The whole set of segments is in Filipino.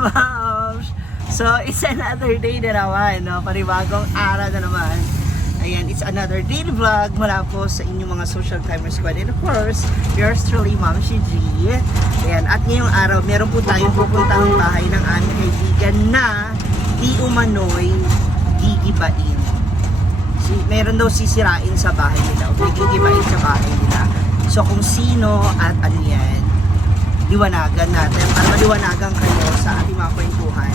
Moms! So, it's another day na naman, no? Panibagong araw na naman. Ayan, it's another daily vlog mula po sa inyong mga social timer squad. And of course, yours truly, Ma'am Shi G. Ayan, at ngayong araw, meron po tayong pupuntahang bahay ng aming kaibigan na di umano'y gigibain. Meron daw sisirain sa bahay nila o may gigibain sa bahay nila. So, kung sino at ano yan, liwanagan natin para maliwanagan kayo sa ating mga kwentuhan.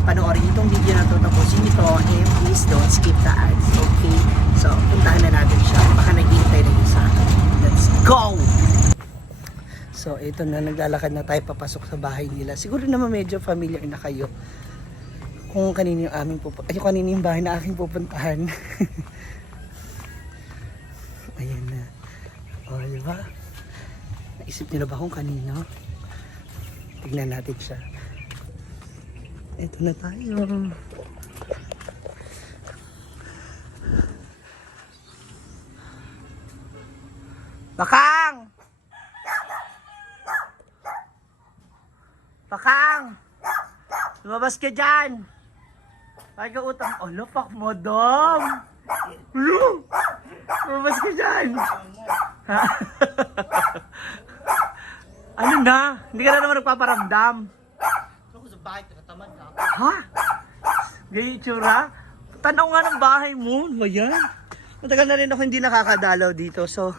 Panoorin itong video na ito, tapusin ito, and please don't skip the ads, okay? So, puntahan na natin siya. Baka naghihintay na isa. Let's go! So, ito na, naglalakad na tayo papasok sa bahay nila. Siguro naman medyo familiar na kayo kung kanino yung aming kanino yung bahay na aking pupuntahan. Ayan na. O, diba? Naisip nyo na ba kung kanino? Tignan natin siya. Ito na tayo. Bakang! Bakang! Lumabas ka dyan! Bakit ka utang? Oh, lapak mo, Dom! Lumabas ka dyan! Ha? Ano na? Hindi ka na naman nagpaparamdam. Ako sa bahay, tinatamad ka. Ha? Ganyan itsura? Tanaw nga ng bahay mo. Ayan. Matagal na rin ako hindi nakakadalaw dito. So,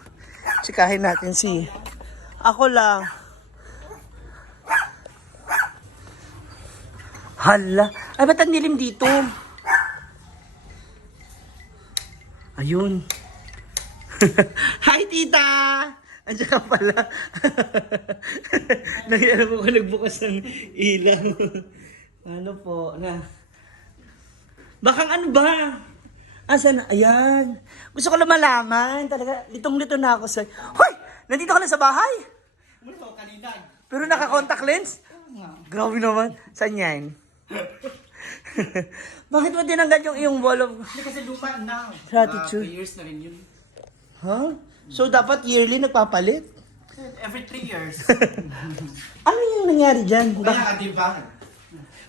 sikahin natin si... Ako lang. Hala. Ay, ba't ang nilim dito? Ayun. Hi, tita! Andiyan ka pala. Alam mo ko nagbukas ng ilaw. Ano po, na. Bakang ano ba? Asan? Ayan. Gusto ko lang malaman. Talaga, litong-lito na ako sa... Hoy! Nandito ka na sa bahay? Ano kanina? Pero naka-contact lens? Grabe naman. Saan yan? Bakit mo tinanggal yung iyong wall of... Hindi kasi luma na. Gratitude. 3 years na rin yun. Huh? So, dapat yearly nagpapalit? Every 3 years. Ano yung nangyari dyan? Kaya ka, diba?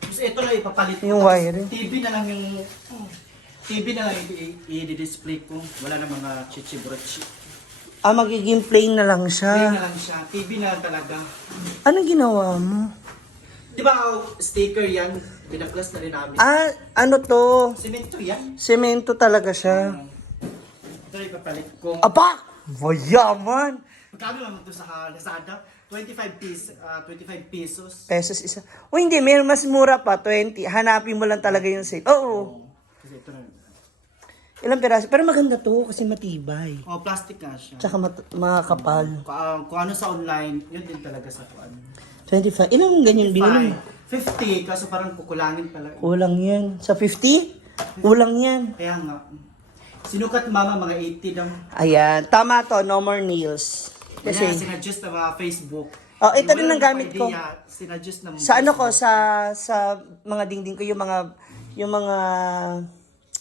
Gusto ito lang ipapalit ko. Yung wiring? TV na lang yung... TV na lang i-display ko. Wala na mga chichi-brochi. Ah, magiging plain na lang Play siya. na lang siya. TV na lang talaga. Anong ginawa mo? Di ba sticker yan? Pinaklas na rin namin. Ah, ano to? Semento yan. Semento talaga siya. Ito ipapalit ko. Aba! Mayaman! Magkano naman ito sa Lazada? 25 pesos. Pesos isa. O hindi, may mas mura pa, 20. Hanapin mo lang talaga yung sale. Oo. Kasi ito na. Ilang piraso. Pero maganda to kasi matibay. Oh, plastic nga siya. Tsaka makakapal. Kung ano sa online, yun din talaga sa kuan. 25. Ilang ganyan binili mo? 50, kaso parang kukulangin pala. Kulang yan. Sa 50? Kulang yan. Kaya nga. Sinukat mama mga 80 lang. Ayan. Tama to. No more nails. Kasi Kasi, sinadjust na mga Facebook. oh, ito din ang gamit ko. Sinadjust na Sa ano ko, sa mga dingding ko, yung mga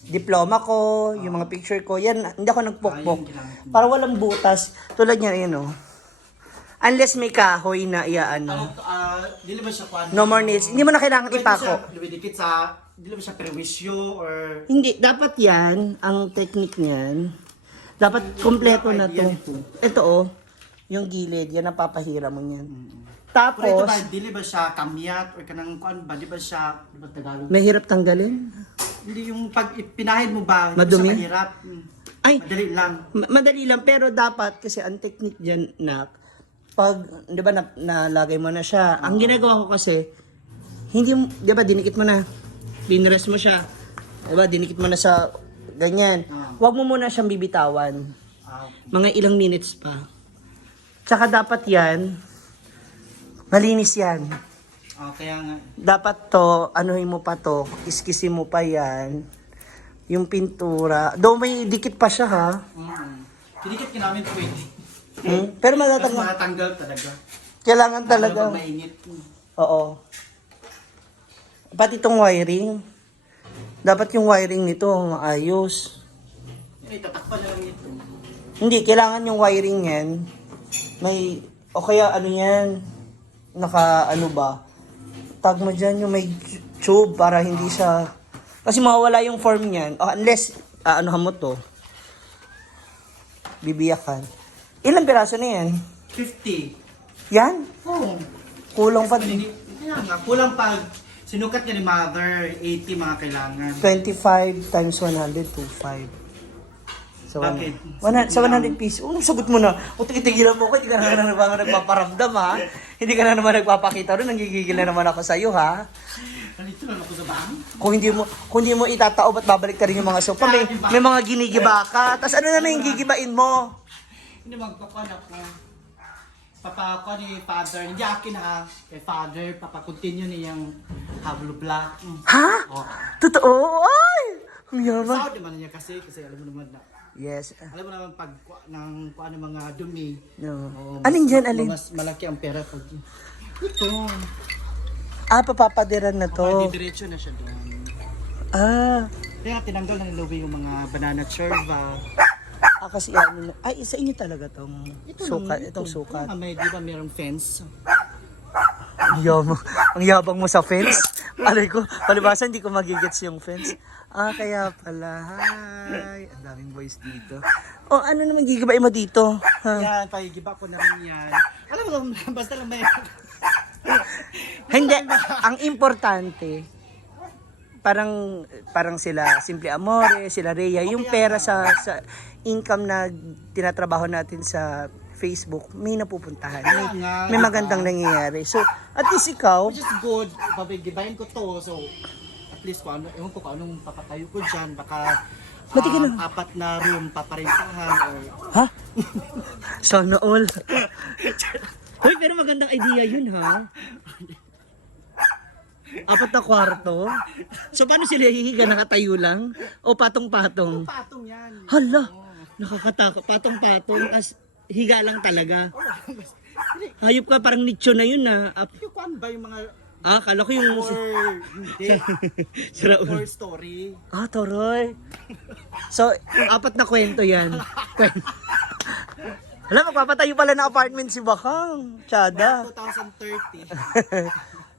diploma ko, yung mga picture ko, yan, hindi ako nagpokpok. Ayun, ginamit mo. Para walang butas. Tulad niya, yun, oh. Unless may kahoy na iyaan. Dili ba siya kuan? No more nails. Hindi mo na kailangan ipako. Lumidikit sa, dili ba siya perwisyo or... Hindi, dapat yan, ang technique niyan, dapat kompleto na to. Ito, oh, yung gilid, yan ang papahira mo niyan. Pero ito Tapos, ba, dili ba siya kamyat or kanang kuan ba? Di ba siya, di ba Tagalog? mahirap tanggalin. Hindi yung pag pinahid mo ba, hindi Madumi? siya mahirap. Ay, Madali lang. madali lang, pero dapat, kasi ang technique dyan, nak, pag, di ba, nalagay mo na siya. Ang ginagawa ko kasi, hindi, di ba, dinikit mo na. Pinrest mo siya. Di ba, dinikit mo na sa ganyan. Huwag mo muna siyang bibitawan. Okay. Mga ilang minutes pa. Tsaka dapat yan, malinis yan. Kaya nga. Dapat to, anuhin mo pa to, iskisin mo pa yan. Yung pintura. Though may dikit pa siya, ha? Dinikit ka namin pwede. Pero Tapos matatanggal. matatanggal talaga. Kailangan talaga. Pag mainit. Oo. Pati itong wiring. Dapat yung wiring nito maayos. Tatakpan na lang ito. Hindi, kailangan yung wiring yan. May, o kaya ano yan, naka ano ba, tag mo dyan yung may tube para hindi siya... Kasi mawawala yung form niyan. Unless, anuhan mo to. Bibiyakan. Ilang piraso na yan? 50. Yan? Oo. Kulang pa. Kaya nga, kulang pa. Sinukat niya ni Mother, 80 mga kailangan. 25 times 100, 25. So, Bakit? Sa 100 piso. Sagot mo na. O, tigilan mo ko. Hindi ka na naman nagpaparamdam, ha? Hindi ka na naman nagpapakita rin. Nanggigigil na naman ako sa'yo, ha? Nandito lang ako sa bang. Kung hindi mo itatao, ba't babalik ka rin yung mga sopa? May mga ginigiba ka. Tapos ano na yung gigibain mo? Hindi magpapan ako. Papa ko ni Father, hindi akin ha. Kay Father, papa-continue niyang Hablo Black. Ha? Oh. Totoo? Ay! Ang yaman. Sound naman niya kasi alam mo naman na. Yes. Alam mo naman pag ng mga dumi. No. Oh, Alin dyan, alin? Mas malaki ang pera pag ito. Papapadiran na to. Diretso na siya doon. Ah. Kaya tinanggal na ni Louie yung mga banana churva. Kasi ano, ay, isa inyo talaga tong sukat, itong sukat. May di ba mayroong fence? Ang yabang mo sa fence. Alay ko, palibasa hindi ko magigets yung fence. Kaya pala. Hi. Ang daming boys dito. Ano naman gigibain mo dito? Ha? Yan, pagigiba ko na rin yan. Alam mo, basta lang may... Hindi, ang importante, parang sila Simple Amore, sila Rhea, yung pera sa income na tinatrabaho natin sa Facebook, may napupuntahan. May magandang nangyayari. So, at least ikaw, Which is good. Pagigibayin ko to. So, at least kung ano, ewan ko kung anong papatayo ko dyan. Baka Ba't di ka na- 4 na room paparentahan or... ha? Sana all. Hoy, pero magandang idea yun, ha? 4 na kwarto. So, paano sila hihiga? Nakatayo lang? O patong-patong? Patong yan. Hala! Nakakatakot. Patong-patong. As higa lang talaga. Hayop ka, parang nicho na yun, na. Yung kuan ba yung mga... Kala ko yung... Or hindi. Si Raul. Or story. Toroy. So, 4 na kwento yan. Alam, magpapatayo pala ng apartment si Bakang. Tsada. 2030.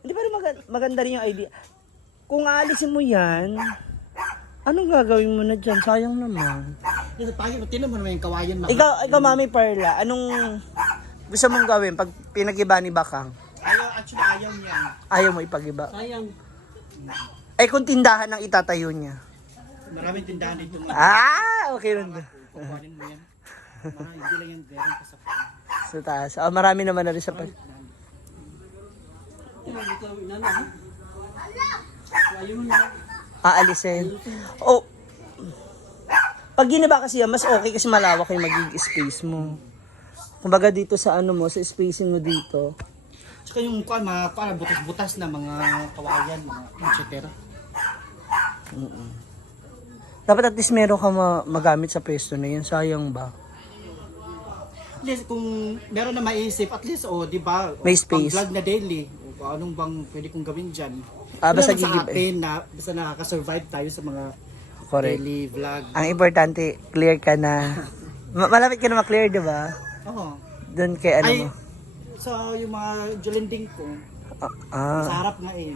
Hindi, pero maganda rin yung idea. Kung aalisin mo yan, anong gagawin mo na dyan? Sayang naman. Yung pangit mo, tinan mo naman yung kawayan. Ikaw, Mami Perla, anong gusto mong gawin pag pinagiba ni Bakang? Ayaw niya. Ayaw mo ipagiba? Sayang. Ay, kung tindahan ang itatayo niya. Maraming tindahan dito. Okay rin. Kukuhanin mo yan. Hindi lang yung meron pa sa Sa taas. Marami naman na rin sa aalisin. Pag giniba kasi yan, mas okay kasi malawak yung magiging space mo. Kumbaga dito sa sa spacing mo dito. Tsaka yung mga butas-butas na mga kawayan, mga etc. Dapat at least meron ka magamit sa pwesto na yun. Sayang ba? At least kung meron na maisip, at least, di ba? May space. Pang-vlog na daily. O kung anong bang pwede kong gawin dyan. Basta Wala naman sa gigib- atin na basta nakaka-survive tayo sa mga Correct. daily vlog. Ang importante, clear ka na. Malapit ka na ma-clear, di ba? Oo. Doon kay Ay, mo. so yung mga julending ko, sa harap nga eh.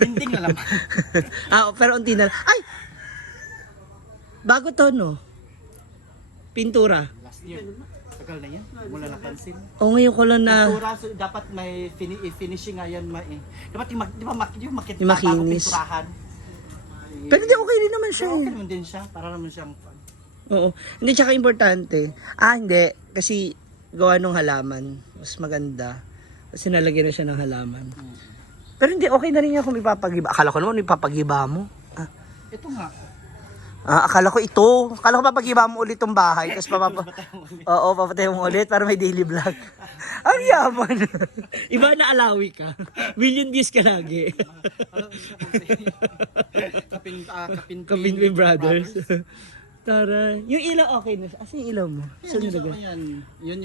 Dinding na lang. Pero unti na. Ay! Bago to, no? Pintura. Last year. Tagal na yan. Mula napansin. Ngayon ko lang na... Pintura, so dapat may finishing nga yan. Dapat yung makita Yung makinis. pinturahan. Pero di okay din naman siya. Okay naman din siya. Para naman siyang fun. Oo. Hindi, tsaka importante. Hindi. Kasi gawa nung halaman. Mas maganda. Kasi nalagyan na siya ng halaman. Pero hindi, okay na rin yan kung ipapagiba. Akala ko naman ipapagiba mo. Ito nga. Akala ko ito. Akala ko papagiba mo ulit tong bahay. Tapos papatay mo ulit para may daily vlog. Ang yaman. Iba na alawi ka. Million views ka lagi. Kapinpin Brothers. Tara. Yung ilaw okay na siya. Asa yung ilaw mo? Saan nilagay?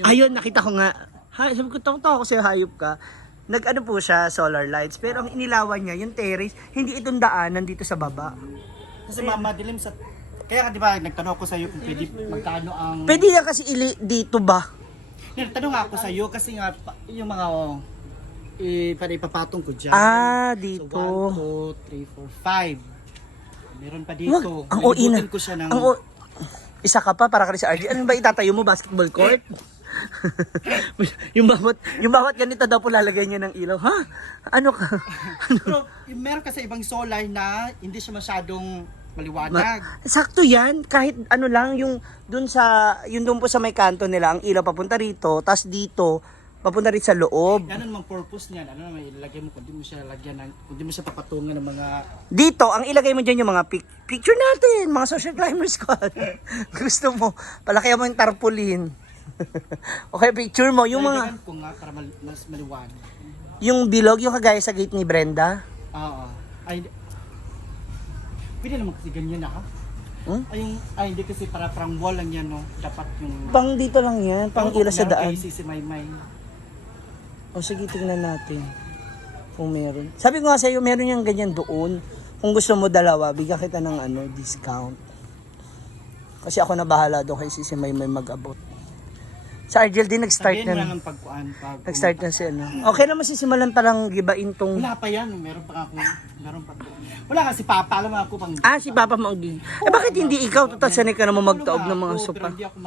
Ayun, nakita ko nga. Sabi ko, tawa ko sa'yo, hayop ka. Nag-ano po siya, solar lights. Pero ang inilawan niya, yung terrace, hindi itong daanan dito sa baba. Kasi madilim sa... Kaya di ba, nagtanong ako sa iyo kung pwede magkano ang... Pwede yan kasi dito ba? Nagtanong ako sa iyo kasi nga yung mga... ipapatong ko dyan. Ah, So, dito. 1, 2, 3, 4, 5. Meron pa dito. Wag, ang OA na. Nilibutin ko siya ng... Isa ka pa para ka rin sa RG. Ano ba itatayo mo? Basketball court? yung bawat ganito daw po lalagay niya ng ilaw. Ha? Ano ka? Pero meron kasi ibang solar na hindi siya masyadong maliwanag. Sakto yan. Kahit ano lang, yung doon po sa may kanto nila, ang ilaw papunta rito, tas dito, papunta rin sa loob. Yan ang namang purpose niyan. Ano naman ilagay mo kung di mo siya lagyan ng, kung di mo siya papatungan ng mga... Dito, ang ilagay mo dyan yung mga picture natin, mga social climber squad. Gusto mo, palakyan mo yung tarpaulin. Okay, picture mo, yung mga... Nilagyan ko nga para mas maliwanag. Yung bilog, yung kagaya sa gate ni Brenda. Oo. Ay, pwede naman kasi ganyan na ha? Ay, hindi kasi parang wall lang yan, no? Dapat yung... Pang dito lang yan, pang ila sa daan. Kay si Maymay. O sige, tingnan natin kung meron. Sabi ko nga sa'yo, meron yung ganyan doon. Kung gusto mo dalawa, bigyan kita ng discount. Kasi ako na bahala doon kay Sisi Maymay mag-abot. Sa Argel din nag-start Sabihin mo na. lang pagkuan. Nag-start na siya, no? Okay naman sisimulan palang gibain tong... Wala pa yan. Meron pa ako. Wala nga si Papa. Alam mo ako pang... Ah, si Papa Manggi. Eh bakit hindi ikaw? Total, sanay ka naman magtaob ng mga sopa. Pero hindi ako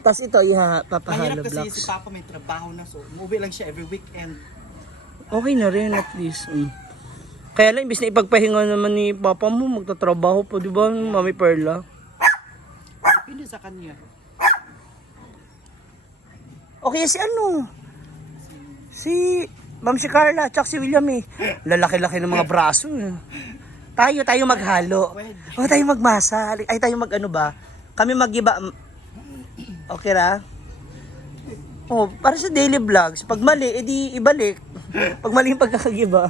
Tapos ito, Mahirap papahalo kasi blocks. si Papa may trabaho na. So, umuwi lang siya every weekend. Okay na rin at least. Kaya lang, imbis na ipagpahinga naman ni Papa mo, magtatrabaho pa, di ba, Mami Perla? Depende sa kanya. Okay, si Si Ma'am si Carla, tsaka si William eh. Lalaki-laki ng mga braso. Tayo maghalo. O tayo magmasa. Ay tayo ba? Kami magiba. Okay ra? Oh, para sa daily vlogs. Pag mali, edi ibalik. Pag mali yung pagkakagiba.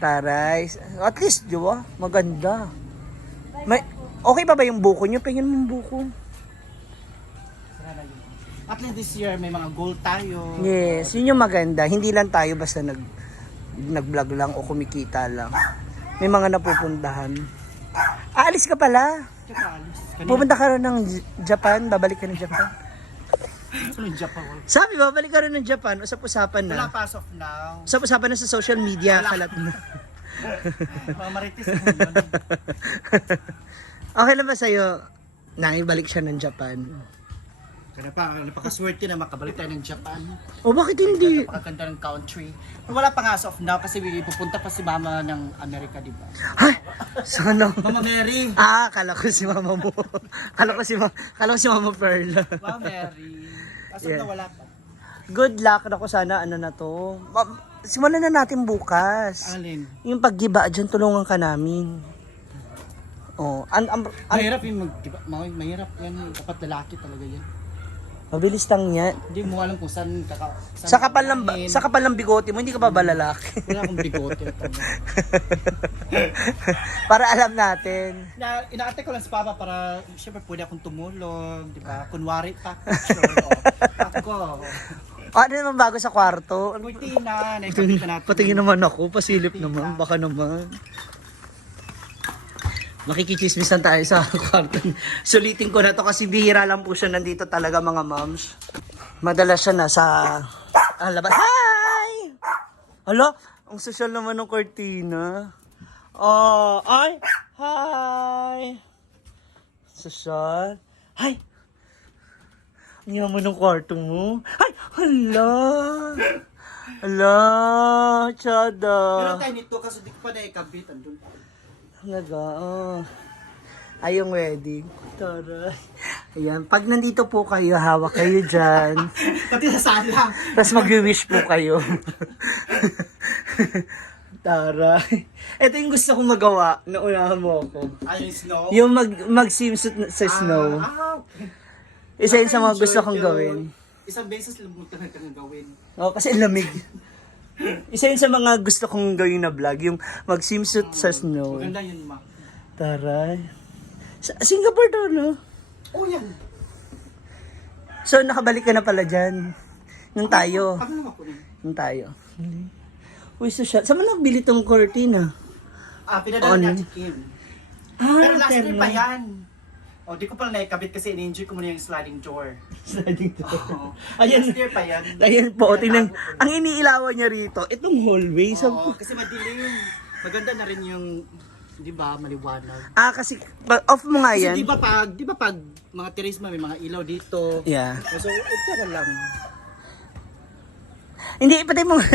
Taray. At least, di ba? Maganda. Okay pa ba yung buko nyo? Pingin mo yung buko. At least this year may mga goal tayo. Yes, yun yung maganda. Hindi lang tayo basta nag-vlog lang o kumikita lang. May mga napupuntahan. Aalis ka pala. Pupunta ka rin ng Japan? Babalik ka ng Japan? Ano yung Japan? Sabi, babalik ka rin ng Japan. Usap-usapan Wala na. pa as of now. Usap-usapan na sa social media. Wala. Kalat na. Mga marites mo yun. Okay lang ba sa'yo? Naibalik siya ng Japan. Kaya napakaswerte na makabalik tayo ng Japan. O bakit hindi? Napakaganda ng country. Pero wala pa nga as of now kasi pupunta pa si Mama ng Amerika, di ba? Ay! Sana. Mama Mary! Kala ko si mama mo. Kala ko si Mama Perla. Mama Mary! As of now wala pa. Good luck. Ako sana na to. Simulan na natin bukas. Alin? Yung paggiba dyan, tulungan ka namin. Oh, Mahirap yung diba? Mahirap yan. Dapat lalaki talaga yan. mabilis lang yan. Hindi mo alam kung saan Sa kapal ng bigote mo, hindi ka pa ba lalaki? Wala akong bigote. Para alam natin. Inaate ko lang si Papa para siyempre pwede akong tumulong, di ba? Kunwari sure. Ako. Ano naman bago sa kwarto? Kurtina, naipakita natin. Patingin naman ako, pasilip naman, baka naman. Makikichismisan tayo sa kwarto. Sulitin ko na to kasi bihira lang po siya nandito talaga mga moms. Madalas siya nasa labas. Hi! Hala, ang social naman ng kortina. Ay! Hi! Social. Hi! Ang yaman ng kwarto mo. Ay! Hala! Hala! Tsada! Pero tayo nito kasi di ko pa naikabit. Andun. Ay, yung wedding. Taray. Ayan. Pag nandito po kayo, hawak kayo dyan. Pati sa sala. Tapos mag-wish po kayo. Taray. Ito yung gusto kong magawa. Naunahan mo ako. Ay, yung snow? Yung mag-swimsuit sa snow. Isa yun sa mga gusto kong gawin. Isang beses lumutan na kang gawin. Kasi lamig. Isa yun sa mga gusto kong gawin na vlog, yung mag-swimsuit sa snow. Maganda yun, ma. Taray. Singapore to, no? Oh, yan. So, nakabalik ka na pala dyan. Yung tayo. Ano naman ko rin? Yung tayo. Uy, social. Saan mo nagbili tong cortina? Pinadala Ano? ni Ate Kim. Pero last year pa yan. Oh, di ko pala naikabit kasi in-enjoy ko muna yung sliding door. Sliding door. Oo. Ayan. Last year pa yan. Ayan po, tingnan. Ang iniilawan niya rito, itong hallway. Oo, kasi madilim. Maganda na rin yung, di ba, maliwanag. Kasi, off mo nga Kasi yan. di ba pag mga turismo may mga ilaw dito. Yeah. So, ito lang. Hindi, ipatay mo nga.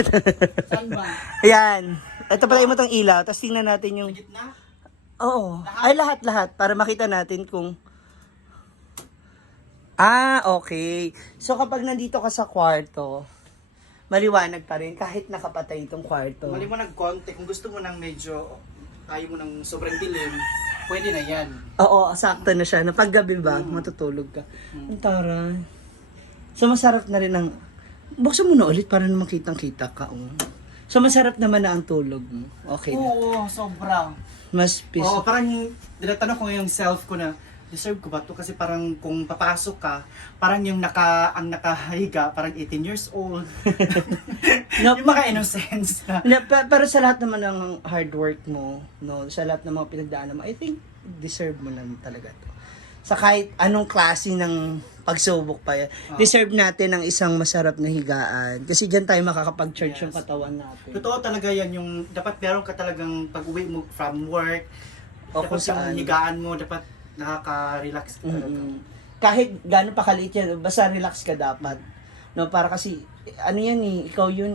Saan ba? Ayan. Ito patay mo tong ilaw, tapos tingnan natin yung... Sa gitna? Oo. Ay, lahat. Para makita natin kung... Okay. So, kapag nandito ka sa kwarto, maliwanag pa rin kahit nakapatay itong kwarto. Maliwanag konti. Kung gusto mo ng medyo, ayaw mo ng sobrang dilim, pwede na yan. Oo, sakto na siya. Na paggabi ba, matutulog ka. Ang taray. So, masarap na rin ang... Buksan mo na ulit para naman kitang-kita ka. Oh. So, masarap naman na ang tulog mo. Okay na. Oo, sobra. Mas peace. Oo, parang tinatanong ko yung self ko na, deserve ko ba to? Kasi parang kung papasok ka, parang yung ang nakahiga, parang 18 years old. No, Yung mga innocence na. pero sa lahat naman ng hard work mo, no, sa lahat ng mga pinagdaanan mo, I think deserve mo lang talaga to. Sa kahit anong klase ng pagsubok pa yan, deserve natin ng isang masarap na higaan. Kasi diyan tayo makakapag-charge yung katawan natin. Totoo talaga yan, yung dapat meron ka talagang pag-uwi mo from work, O dapat kung saan. yung higaan mo, dapat nakaka-relax ka talaga. Kahit gano'n pa kaliit yan, basta relax ka dapat. No, para kasi, ano yan ikaw yun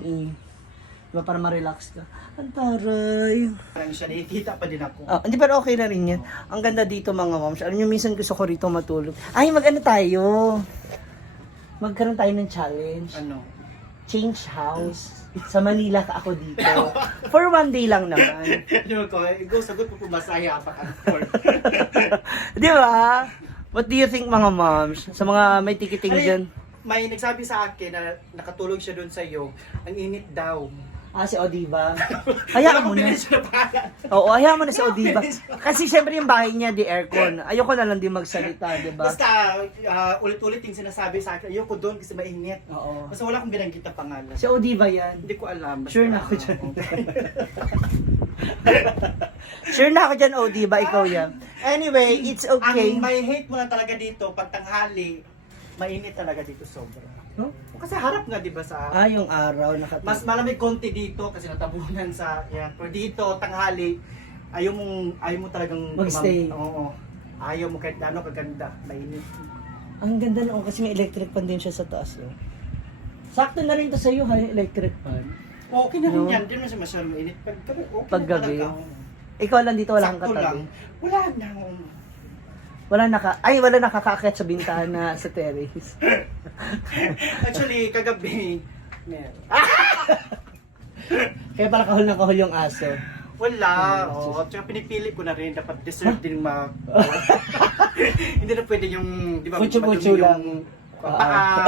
Diba, para ma-relax ka. Ang taray. Parang siya, nakikita pa din ako. Hindi, pero okay na rin yan. Ang ganda dito mga moms. Alam nyo, minsan gusto ko rito matulog. Ay, mag-ano tayo? Magkaroon tayo ng challenge. Ano? Change house. Sa Manila ka ako dito. For one day lang naman. Ano ko, ikaw sagot mo pumasaya pa ka. Di ba? What do you think mga moms? Sa mga may tikiting dyan? May nagsabi sa akin na nakatulog siya doon sa iyo, ang init daw. Si Odiva. Hayaan mo na. Siya na pangalan. Oo, hayaan mo na si Odiva. Kasi syempre yung bahay niya, di aircon. Ayoko na lang din magsalita, di ba? Basta, ulit-ulit yung sinasabi sa akin, ayoko doon kasi mainit. Oo. Basta wala akong binanggit na pangalan. Si Odiva yan. Hindi ko alam. Basta, Sure na ako dyan. Sure na ako dyan, Odiva. Ikaw yan. Anyway, it's okay. Ang may hate mo na talaga dito, pag tanghali, mainit talaga dito sobra. Huh? Kasi harap nga, di ba, sa... Yung araw, Mas malamig konti dito kasi natabunan sa... Yan. Pero dito, tanghali, ayaw mo talagang... Magstay. Oo. Ayaw mo kahit ano kaganda. Mainit. Ang ganda noon kasi may electric fan din siya sa taas. Oh. Sakto na rin to sa'yo, ha? Electric fan. Okay na rin No? yan. Di naman siya masyadong mainit. Paggabi, okay Paggabi. na talaga. Ikaw lang dito, walang Sakto lang. katabi. Wala na. Wala nakakaakyat sa bintana sa terrace. Actually, kagabi, meron. Kaya pala kahol yung aso. Wala. Oh, tsaka pinipili ko na rin. Dapat deserve din Hindi na pwede yung, di ba, Putyo-putyo madumi lang. yung paa.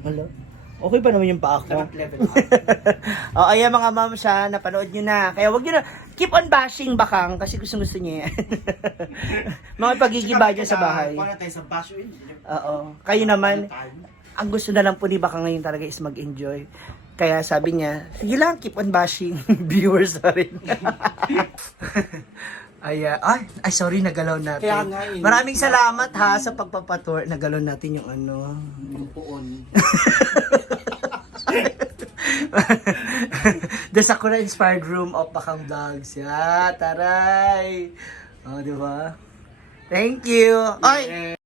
Hello? Okay pa naman yung paa ko. Dapat level up. Ayan mga ma'am siya, napanood nyo na. Kaya wag nyo na, keep on bashing Bakang kasi gusto niya yan. Mga pagigiba dyan sa bahay. Kuha na tayo sa bash. Oo. Kayo naman, ang gusto na lang po ni Bakang ngayon talaga is mag-enjoy. Kaya sabi niya, sige lang, keep on bashing. Viewers pa rin. Ay, sorry, nagalaw natin. Kaya nga, Maraming salamat ha sa pagpapatour. Nagalaw natin yung ano. Yung puon. The Sakura Inspired Room of Bakang Vlogs. Yeah, taray. Oh, di ba? Thank you. Ay!